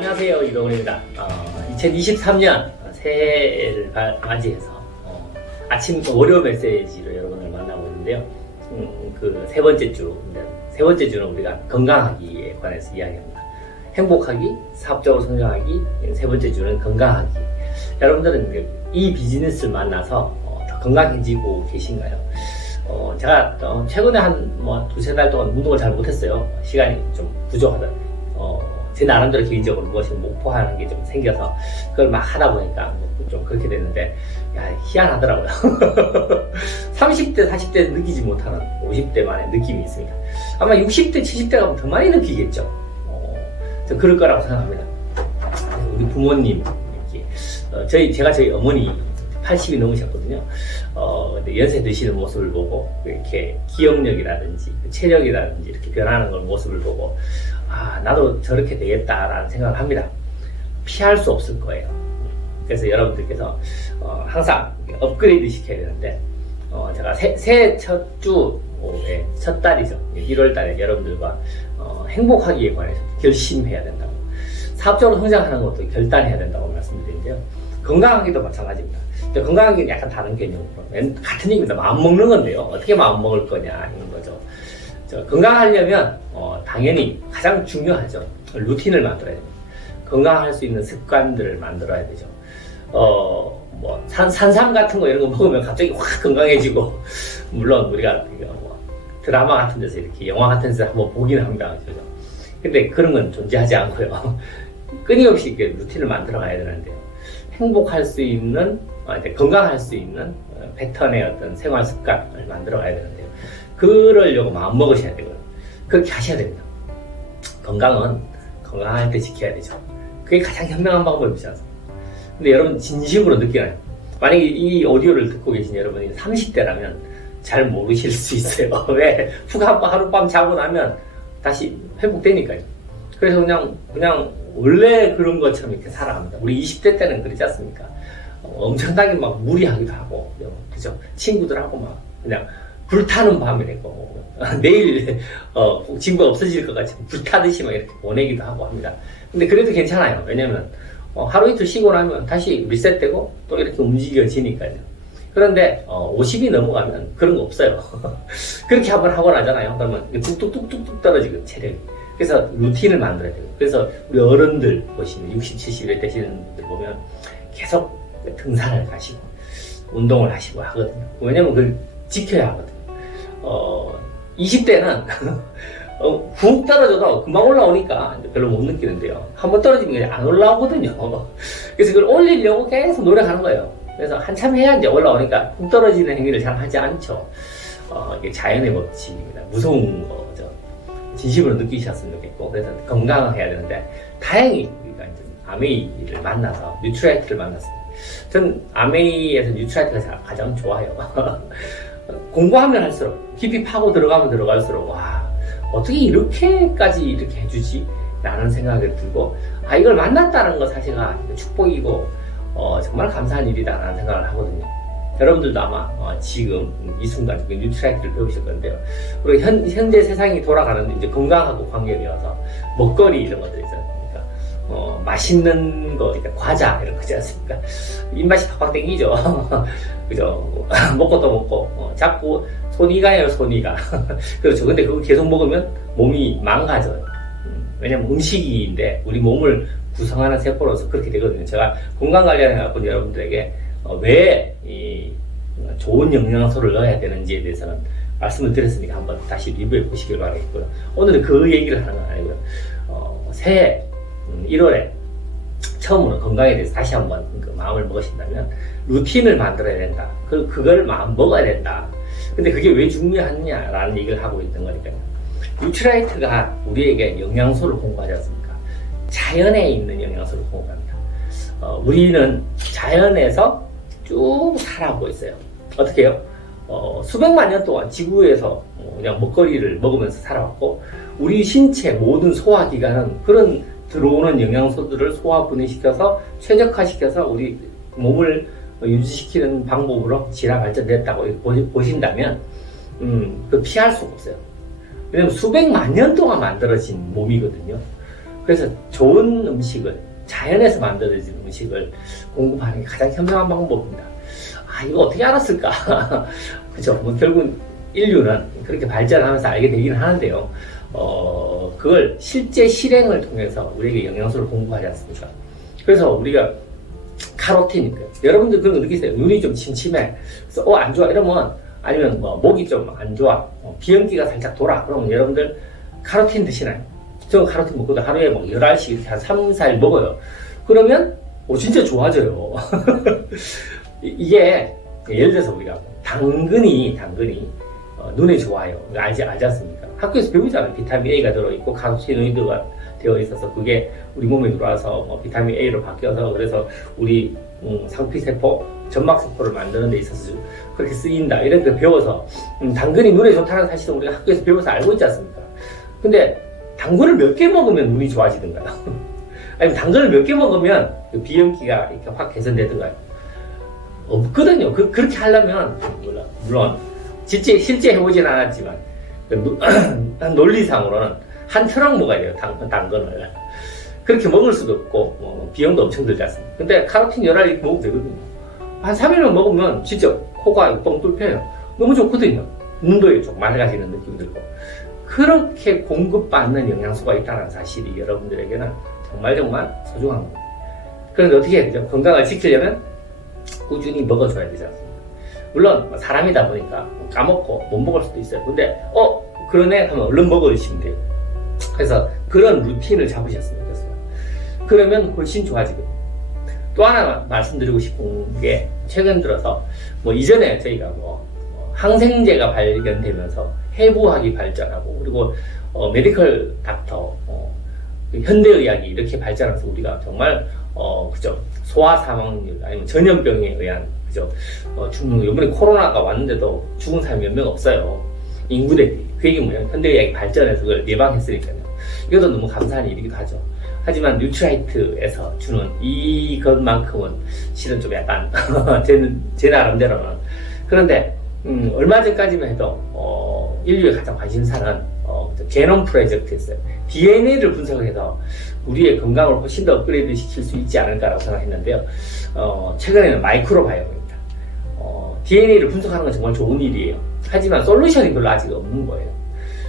안녕하세요. 이동훈입니다. 2023년 새해를 맞이해서 아침 월요 메시지로 여러분을 만나고 있는데요. 그 세 번째 주는 우리가 건강하기에 관해서 이야기합니다. 행복하기, 사업적으로 성장하기, 세 번째 주는 건강하기. 여러분들은 이 비즈니스를 만나서 더 건강해지고 계신가요? 제가 최근에 한 두세 달 동안 운동을 잘 못했어요. 시간이 좀 부족하다. 제 나름대로 개인적으로 무엇을 목표하는 게 좀 생겨서 그걸 막 하다 보니까 좀 그렇게 됐는데, 야, 희한하더라고요. 30대, 40대 느끼지 못하는 50대만의 느낌이 있습니다. 아마 60대, 70대 가면 더 많이 느끼겠죠. 저 그럴 거라고 생각합니다. 우리 부모님, 제가 저희 어머니 80이 넘으셨거든요. 근데 연세 드시는 모습을 보고, 이렇게 기억력이라든지, 체력이라든지, 이렇게 변하는 걸 모습을 보고, 나도 저렇게 되겠다라는 생각을 합니다. 피할 수 없을 거예요. 그래서 여러분들께서, 항상 업그레이드 시켜야 되는데, 제가 새해 첫 달이죠. 1월 달에 여러분들과, 행복하기에 관해서 결심해야 된다고. 사업적으로 성장하는 것도 결단해야 된다고 말씀드리는데요. 건강하기도 마찬가지입니다. 건강하기는 약간 다른 개념으로. 같은 얘기입니다. 마음 먹는 건데요. 어떻게 마음 먹을 거냐, 이런 거죠. 건강하려면, 당연히 가장 중요하죠. 루틴을 만들어야 됩니다. 건강할 수 있는 습관들을 만들어야 되죠. 산삼 같은 거 이런 거 먹으면 갑자기 확 건강해지고, 물론 우리가 드라마 같은 데서 이렇게 영화 같은 데서 한번 보긴 합니다. 그죠? 근데 그런 건 존재하지 않고요. 끊임없이 이렇게 루틴을 만들어 가야 되는데요. 행복할 수 있는, 건강할 수 있는 패턴의 어떤 생활 습관을 만들어 가야 되는데요. 그러려고 마음 먹으셔야 되고요. 그렇게 하셔야 됩니다. 건강은 건강할 때 지켜야 되죠. 그게 가장 현명한 방법이지 않습니까? 근데 여러분 진심으로 느끼나요? 만약에 이 오디오를 듣고 계신 여러분이 30대라면 잘 모르실 수 있어요. 왜? 하룻밤 자고 나면 다시 회복되니까요. 그래서 그냥 원래 그런 것처럼 이렇게 살아갑니다. 우리 20대 때는 그러지 않습니까? 엄청나게 막 무리하기도 하고, 그죠? 친구들하고 막 그냥 불타는 밤이라고, 내일 친구가 없어질 것 같이 불타듯이 막 이렇게 보내기도 하고 합니다. 근데 그래도 괜찮아요. 왜냐면 하루 이틀 쉬고 나면 다시 리셋되고 또 이렇게 움직여지니까요. 그런데 50이 넘어가면 그런 거 없어요. 그렇게 한번 하고 나잖아요. 그러면 뚝뚝뚝뚝뚝 떨어지고 체력이. 그래서 루틴을 만들어야 돼요. 그래서 우리 어른들 보시면 60, 70에 되시는 분들 보면 계속 등산을 가시고 운동을 하시고 하거든요. 왜냐면 그걸 지켜야 하거든요. 20대는 훅 떨어져도 금방 올라오니까 별로 못 느끼는데요. 한번 떨어지면 그냥 안 올라오거든요. 그래서 그걸 올리려고 계속 노력하는 거예요. 그래서 한참 해야 이제 올라오니까 훅 떨어지는 행위를 잘 하지 않죠. 이게 자연의 법칙입니다. 무서운 거죠. 진심으로 느끼셨으면 좋겠고, 그래서 건강을 해야 되는데, 다행히 우리가 이제 아메이를 만나서 뉴트라이트를 만났습니다. 전 아메이에서 뉴트라이트가 가장 좋아요. 공부하면 할수록, 깊이 파고 들어가면 들어갈수록, 와, 어떻게 이렇게까지 이렇게 해주지? 라는 생각이 들고, 이걸 만났다는 거 사실은 축복이고, 정말 감사한 일이다 라는 생각을 하거든요. 여러분들도 아마 지금 이 순간 뉴트라이트를 배우실 건데요. 우리가 현재 세상이 돌아가는데 이제 건강하고 관계되어서 먹거리 이런 것들이 있어요. 그러니까 맛있는 거, 그러니까 과자 이런 거지 않습니까? 입맛이 팍팍 땡기죠. 그죠? 먹고 또 먹고 자꾸 손이 가요, 손이 가. 그렇죠. 근데 그거 계속 먹으면 몸이 망가져요. 왜냐면 음식인데 우리 몸을 구성하는 세포로서 그렇게 되거든요. 제가 건강 관련해서 여러분들에게 왜 이 좋은 영양소를 넣어야 되는지에 대해서는 말씀을 드렸으니까 한번 다시 리뷰해 보시길 바라겠고요. 오늘은 그 얘기를 하는 건 아니고요. 새해 1월에 처음으로 건강에 대해서 다시 한번 그 마음을 먹으신다면 루틴을 만들어야 된다. 그걸 마음 먹어야 된다. 근데 그게 왜 중요하냐라는 얘기를 하고 있던 거니까요. 뉴트라이트가 우리에게 영양소를 공급하지 않습니까? 자연에 있는 영양소를 공급합니다. 우리는 자연에서 쭉 살아오고 있어요. 어떻게 해요? 수백만 년 동안 지구에서 그냥 먹거리를 먹으면서 살아왔고, 우리 신체 모든 소화기관은 그런 들어오는 영양소들을 소화 분해시켜서 최적화시켜서 우리 몸을 유지시키는 방법으로 진화 발전됐다고 보신다면 그 피할 수가 없어요. 왜냐면 수백만 년 동안 만들어진 몸이거든요. 그래서 좋은 음식을, 자연에서 만들어진 음식을 공급하는 게 가장 현명한 방법입니다. 아, 이거 어떻게 알았을까? 그죠? 뭐 결국 인류는 그렇게 발전하면서 알게 되긴 하는데요. 그걸 실제 실행을 통해서 우리에게 영양소를 공급하지 않습니까? 그래서 우리가 카로틴, 여러분들 그런 거 느끼세요? 눈이 좀 침침해. 그래서 안 좋아. 이러면, 아니면 뭐 목이 좀 안 좋아. 비연기가 살짝 돌아. 그러면 여러분들 카로틴 드시나요? 저는 카로틴 먹거든. 하루에 뭐 11씩 이렇게 한 3, 4일 먹어요. 그러면, 진짜 좋아져요. 이게, 예를 들어서 우리가 당근이 눈에 좋아요. 알지 않습니까? 학교에서 배우잖아요. 비타민 A가 들어있고 카로티노이드가 되어 있어서 그게 우리 몸에 들어와서 뭐 비타민 A로 바뀌어서 그래서 우리 상피세포, 점막세포를 만드는 데 있어서 그렇게 쓰인다. 이렇게 배워서 당근이 눈에 좋다는 사실은 우리가 학교에서 배워서 알고 있지 않습니까? 근데 당근을 몇 개 먹으면 눈이 좋아지던가요? 아니면 당근을 몇 개 먹으면 그 비염기가 이렇게 확 개선되던가요? 없거든요. 그렇게 하려면 물론 실제 해보진 않았지만 논리상으로는 한 트럭 먹어야 돼요. 당근을. 그렇게 먹을 수도 없고 비용도 엄청 들지 않습니까? 근데 카로틴 11알 먹으면 되거든요. 한 3일만 먹으면 진짜 코가 뻥 뚫혀요. 너무 좋거든요. 눈도 좀 맑아지는 느낌 들고. 그렇게 공급받는 영양소가 있다는 사실이 여러분들에게는 정말 소중한 겁니다. 그런데 어떻게 해야 되죠? 건강을 지키려면 꾸준히 먹어줘야 되지 않습니까? 물론 사람이다 보니까 까먹고 못 먹을 수도 있어요. 근데 그러네 하면 얼른 먹어주시면 돼요. 그래서 그런 루틴을 잡으셨으면 좋겠어요. 그러면 훨씬 좋아지거든요. 또 하나 말씀드리고 싶은 게 최근 들어서 이전에 저희가 항생제가 발견되면서 해부학이 발전하고 그리고 메디컬 닥터 현대의학이 이렇게 발전해서 우리가 정말 그죠, 소아 사망률 아니면 전염병에 의한 그죠, 죽는, 이번에 코로나가 왔는데도 죽은 사람이 몇 명 없어요. 인구 대비. 그 얘기 뭐냐면 현대의학이 발전해서 그걸 예방했으니까요. 이것도 너무 감사한 일이기도 하죠. 하지만 뉴트라이트에서 주는 이것만큼은 실은 좀 약간 제 나름대로는. 그런데 얼마 전까지만 해도 인류의 가장 관심사는 게놈 프로젝트였어요. DNA를 분석해서 우리의 건강을 훨씬 더 업그레이드 시킬 수 있지 않을까라고 생각했는데요. 최근에는 마이크로바이옴입니다. DNA를 분석하는 건 정말 좋은 일이에요. 하지만 솔루션이 별로 아직 없는 거예요.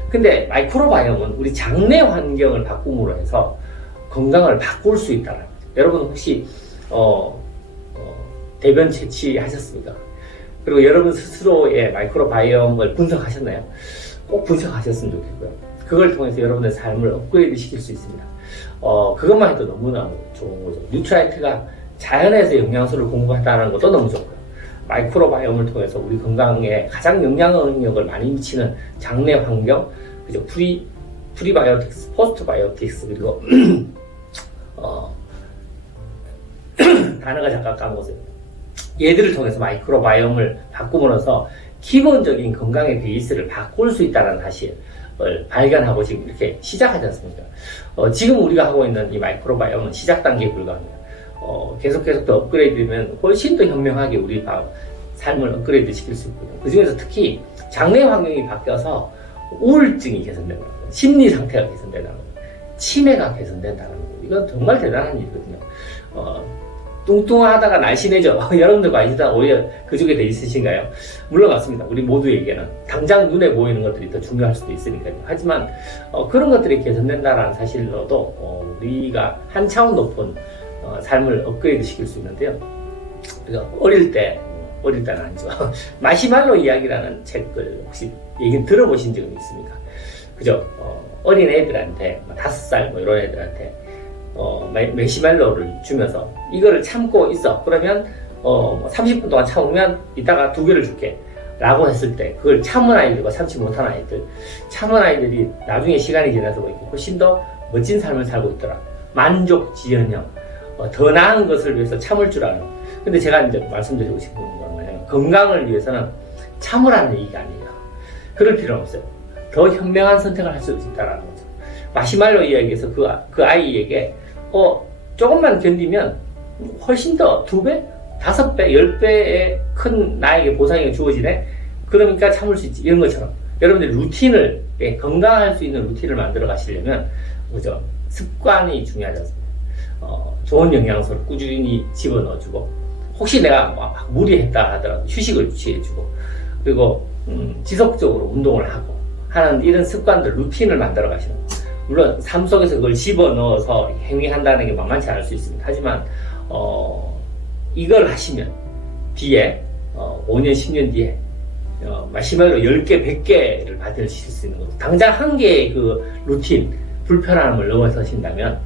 근데 마이크로바이옴은 우리 장내 환경을 바꿈으로 해서 건강을 바꿀 수 있다는 거죠. 여러분 혹시 대변 채취하셨습니까? 그리고 여러분 스스로의 마이크로바이옴을 분석하셨나요? 꼭 분석하셨으면 좋겠고요. 그걸 통해서 여러분의 삶을 업그레이드 시킬 수 있습니다. 그것만 해도 너무나 좋은 거죠. 뉴트라이트가 자연에서 영양소를 공급한다는 것도 너무 좋고요. 마이크로바이옴을 통해서 우리 건강에 가장 영향력을 많이 미치는 장내 환경, 그죠? 프리바이오틱스, 포스트바이오틱스, 그리고 단어가 잠깐 까먹었어요. 얘들을 통해서 마이크로바이옴을 바꾸면서 기본적인 건강의 베이스를 바꿀 수 있다는 사실을 발견하고 지금 이렇게 시작하지 않습니까? 지금 우리가 하고 있는 이 마이크로바이옴은 시작 단계에 불과합니다. 계속 더 업그레이드 되면 훨씬 더 현명하게 우리가 삶을 업그레이드 시킬 수 있거든요. 그 중에서 특히 장내 환경이 바뀌어서 우울증이 개선된다는 거예요. 심리 상태가 개선된다는 거예요. 치매가 개선된다는 거예요. 이건 정말 대단한 일이거든요. 뚱뚱하다가 날씬해져. 여러분들 많이다 오히려 그쪽에 더 있으신가요? 물론 맞습니다. 우리 모두에게는 당장 눈에 보이는 것들이 더 중요할 수도 있으니까요. 하지만 그런 것들이 개선된다는 사실로도 우리가 한 차원 높은 삶을 업그레이드 시킬 수 있는데요. 그래서 어릴 때는 아니죠. 마시말로 이야기라는 책을 혹시 얘기 들어보신 적은 있습니까? 그죠? 어린 애들한테 5살 이런 애들한테 메시멜로를 주면서 이거를 참고 있어. 그러면 30분 동안 참으면 이따가 2개를 줄게 라고 했을 때 그걸 참은 아이들과 참지 못한 아이들, 참은 아이들이 나중에 시간이 지나서 보니까 훨씬 더 멋진 삶을 살고 있더라. 만족 지연형, 더 나은 것을 위해서 참을 줄 아는. 근데 제가 이제 말씀드리고 싶은 건 뭐냐면 건강을 위해서는 참으라는 얘기가 아니에요. 그럴 필요는 없어요. 더 현명한 선택을 할 수 있다는 거죠. 마시말로 이야기에서 그 아이에게 조금만 견디면 훨씬 더 2배, 5배, 10배의 큰 나에게 보상이 주어지네? 그러니까 참을 수 있지. 이런 것처럼. 여러분들이 건강할 수 있는 루틴을 만들어 가시려면, 그죠? 습관이 중요하지 않습니까? 좋은 영양소를 꾸준히 집어넣어주고, 혹시 내가 막 무리했다 하더라도 휴식을 취해주고, 그리고 지속적으로 운동을 하고 하는 이런 습관들, 루틴을 만들어 가시는 거. 물론 삶 속에서 그걸 집어넣어서 행위한다는 게 만만치 않을 수 있습니다. 하지만 이걸 하시면 뒤에 5년, 10년 뒤에 마시멜로 10개, 100개를 받으실 수 있는 거죠. 당장 한 개의 그 루틴, 불편함을 넘어서신다면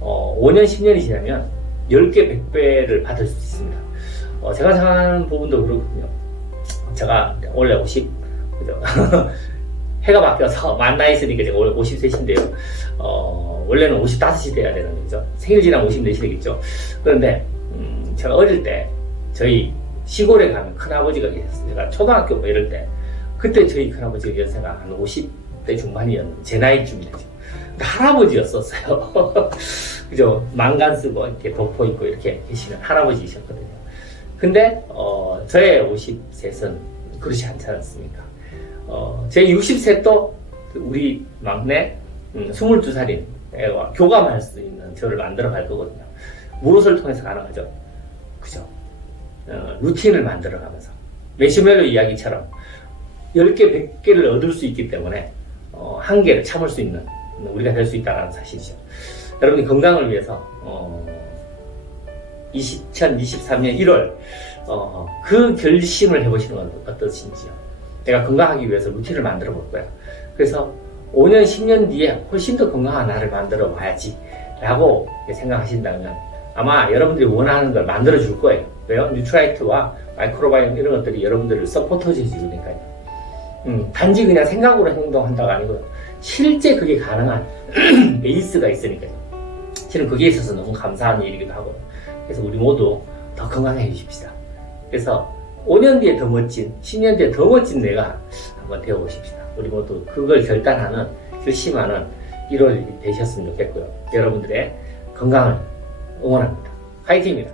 5년, 10년이 지나면 10개, 100배를 받을 수 있습니다. 제가 생각하는 부분도 그렇거든요. 제가 원래 50, 그죠? 해가 바뀌어서 만나 있으니까 제가 원래 53인데요. 원래는 55이 돼야 되는 거죠. 생일 지나면 54이 되겠죠. 그런데, 제가 어릴 때, 저희 시골에 가면 큰아버지가 계셨어요. 제가 초등학교 뭐 이럴 때, 그때 저희 큰아버지가 연세가 한 50대 중반이었는데, 제 나이쯤이죠. 할아버지였었어요. 그죠? 망간 쓰고, 이렇게 덮어 입고 이렇게 계시는 할아버지이셨거든요. 근데, 저의 50셋은 그렇지 않지 않습니까? 제 60세 또 우리 막내 22살인 애와 교감할 수 있는 저를 만들어 갈 거거든요. 무엇을 통해서 가능하죠? 그죠? 루틴을 만들어 가면서 매시멜로 이야기처럼 10개, 100개를 얻을 수 있기 때문에 한 개를 참을 수 있는 우리가 될 수 있다는 사실이죠. 여러분이 건강을 위해서 2023년 1월 그 결심을 해보시는 건 어떠신지요? 내가 건강하기 위해서 루틴을 만들어 볼 거야. 그래서 5년, 10년 뒤에 훨씬 더 건강한 나를 만들어 봐야지 라고 생각하신다면 아마 여러분들이 원하는 걸 만들어 줄 거예요. 왜요? 뉴트라이트와 마이크로바이옴 이런 것들이 여러분들을 서포터 해주니까요. 단지 그냥 생각으로 행동한다가 아니고 실제 그게 가능한 베이스가 있으니까요. 실은 그게 있어서 너무 감사한 일이기도 하고요. 그래서 우리 모두 더 건강해 주십시다. 그래서 5년 뒤에 더 멋진, 10년 뒤에 더 멋진 내가 한번 되어보십시다. 우리 모두 그걸 결심하는 1월이 되셨으면 좋겠고요. 여러분들의 건강을 응원합니다. 화이팅입니다.